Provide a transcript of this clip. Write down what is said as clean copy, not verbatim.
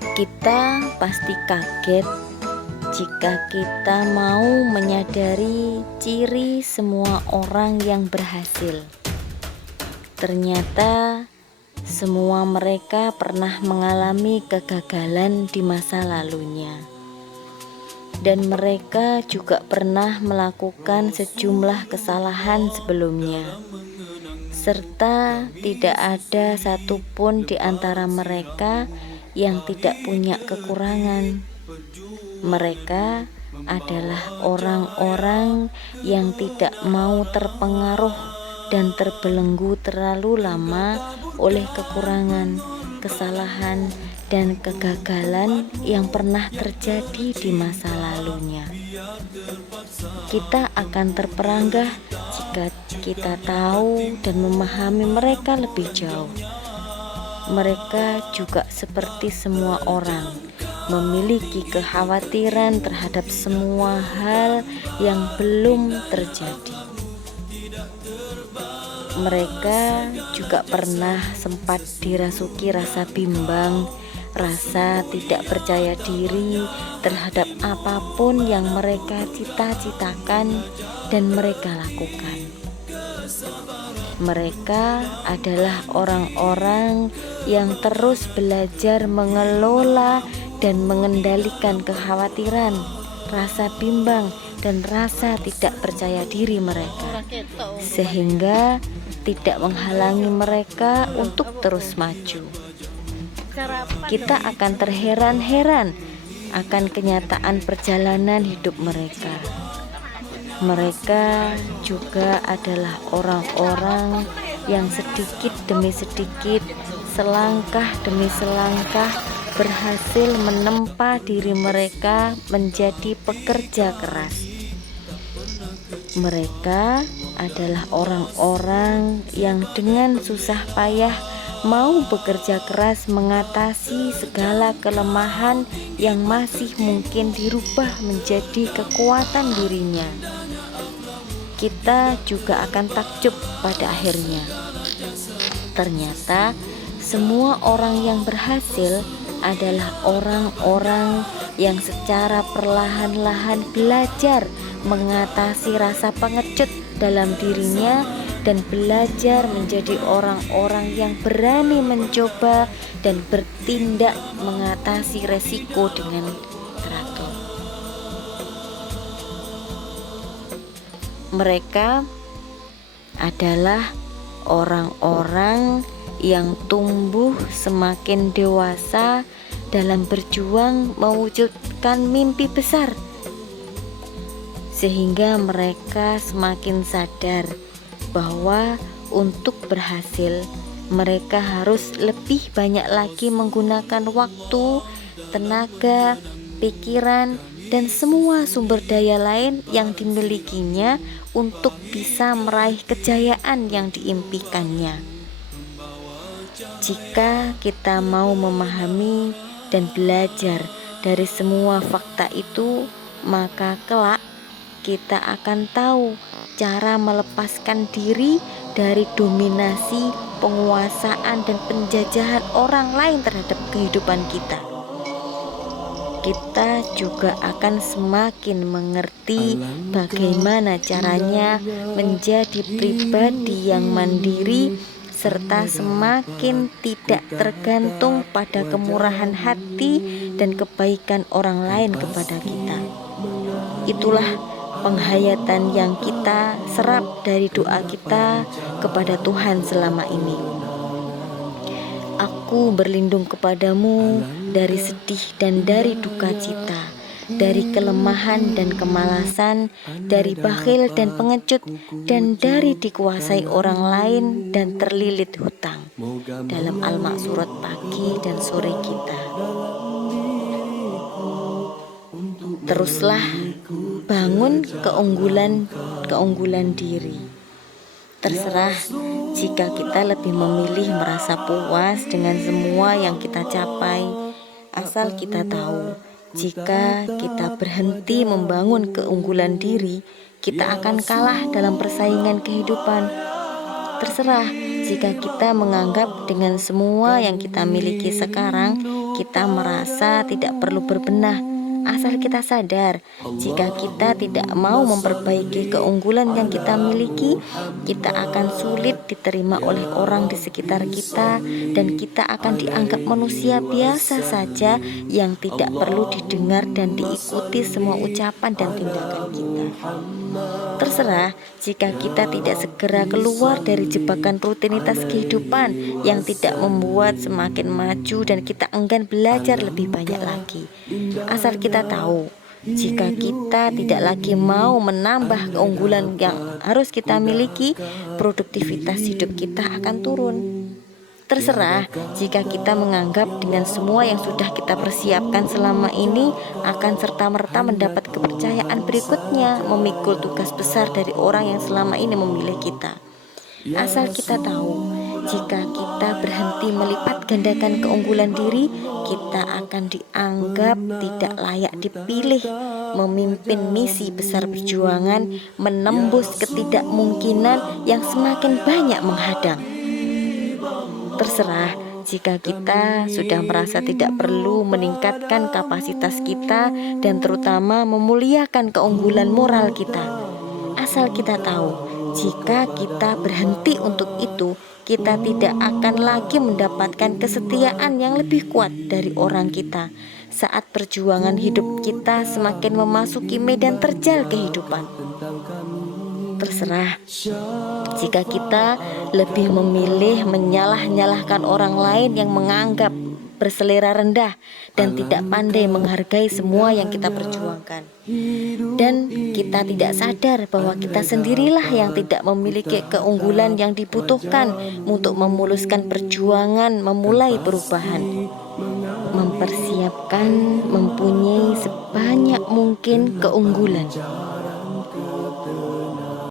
Kita pasti kaget jika kita mau menyadari ciri semua orang yang berhasil. Ternyata semua mereka pernah mengalami kegagalan di masa lalunya, dan mereka juga pernah melakukan sejumlah kesalahan sebelumnya, serta tidak ada satupun di antara mereka yang tidak punya kekurangan. Mereka adalah orang-orang yang tidak mau terpengaruh dan terbelenggu terlalu lama oleh kekurangan, kesalahan, dan kegagalan yang pernah terjadi di masa lalunya. Kita akan terperanggah jika kita tahu dan memahami mereka lebih jauh. Mereka juga seperti semua orang, memiliki kekhawatiran terhadap semua hal yang belum terjadi. Mereka juga pernah sempat dirasuki rasa bimbang, rasa tidak percaya diri terhadap apapun yang mereka cita-citakan dan mereka lakukan. Mereka adalah orang-orang yang terus belajar mengelola dan mengendalikan kekhawatiran, rasa bimbang, dan rasa tidak percaya diri mereka, sehingga tidak menghalangi mereka untuk terus maju. Kita akan terheran-heran akan kenyataan perjalanan hidup mereka. Mereka juga adalah orang-orang yang sedikit demi sedikit, selangkah demi selangkah berhasil menempa diri mereka menjadi pekerja keras. Mereka adalah orang-orang yang dengan susah payah mau bekerja keras mengatasi segala kelemahan yang masih mungkin dirubah menjadi kekuatan dirinya. Kita juga akan takjub pada akhirnya. Ternyata semua orang yang berhasil adalah orang-orang yang secara perlahan-lahan belajar mengatasi rasa pengecut dalam dirinya dan belajar menjadi orang-orang yang berani mencoba dan bertindak mengatasi resiko dengan teratur. Mereka adalah orang-orang yang tumbuh semakin dewasa dalam berjuang mewujudkan mimpi besar, sehingga mereka semakin sadar bahwa untuk berhasil mereka harus lebih banyak lagi menggunakan waktu, tenaga, pikiran, dan semua sumber daya lain yang dimilikinya untuk bisa meraih kejayaan yang diimpikannya. Jika kita mau memahami dan belajar dari semua fakta itu, maka kelak kita akan tahu cara melepaskan diri dari dominasi, penguasaan, dan penjajahan orang lain terhadap kehidupan kita. Kita juga akan semakin mengerti bagaimana caranya menjadi pribadi yang mandiri, serta semakin tidak tergantung pada kemurahan hati dan kebaikan orang lain kepada kita. Itulah penghayatan yang kita serap dari doa kita kepada Tuhan selama ini. Aku berlindung kepadamu dari sedih dan dari duka cita, dari kelemahan dan kemalasan, dari bakhil dan pengecut, dan dari dikuasai orang lain dan terlilit hutang. Dalam Al-Ma'surat pagi dan sore kita. Teruslah bangun keunggulan diri. Terserah jika kita lebih memilih merasa puas dengan semua yang kita capai, asal kita tahu jika kita berhenti membangun keunggulan diri, kita akan kalah dalam persaingan kehidupan. Terserah jika kita menganggap dengan semua yang kita miliki sekarang, kita merasa tidak perlu berbenah. Asal kita sadar, jika kita tidak mau memperbaiki keunggulan yang kita miliki, kita akan sulit diterima oleh orang di sekitar kita, dan kita akan dianggap manusia biasa saja yang tidak perlu didengar dan diikuti semua ucapan dan tindakan kita. Terserah jika kita tidak segera keluar dari jebakan rutinitas kehidupan yang tidak membuat semakin maju dan kita enggan belajar lebih banyak lagi. Asal kita tahu, jika kita tidak lagi mau menambah keunggulan yang harus kita miliki, produktivitas hidup kita akan turun. Terserah jika kita menganggap dengan semua yang sudah kita persiapkan selama ini akan serta-merta mendapat kepercayaan berikutnya, memikul tugas besar dari orang yang selama ini memilih kita. Asal kita tahu, jika kita berhenti melipat gandakan keunggulan diri, kita akan dianggap tidak layak dipilih memimpin misi besar perjuangan, menembus ketidakmungkinan yang semakin banyak menghadang. Terserah jika kita sudah merasa tidak perlu meningkatkan kapasitas kita dan terutama memuliakan keunggulan moral kita. Asal kita tahu, jika kita berhenti untuk itu, kita tidak akan lagi mendapatkan kesetiaan yang lebih kuat dari orang kita saat perjuangan hidup kita semakin memasuki medan terjal kehidupan. Terserah jika kita lebih memilih menyalah-nyalahkan orang lain yang menganggap berselera rendah dan tidak pandai menghargai semua yang kita perjuangkan. Dan kita tidak sadar bahwa kita sendirilah yang tidak memiliki keunggulan yang dibutuhkan untuk memuluskan perjuangan memulai perubahan. Mempersiapkan mempunyai sebanyak mungkin keunggulan.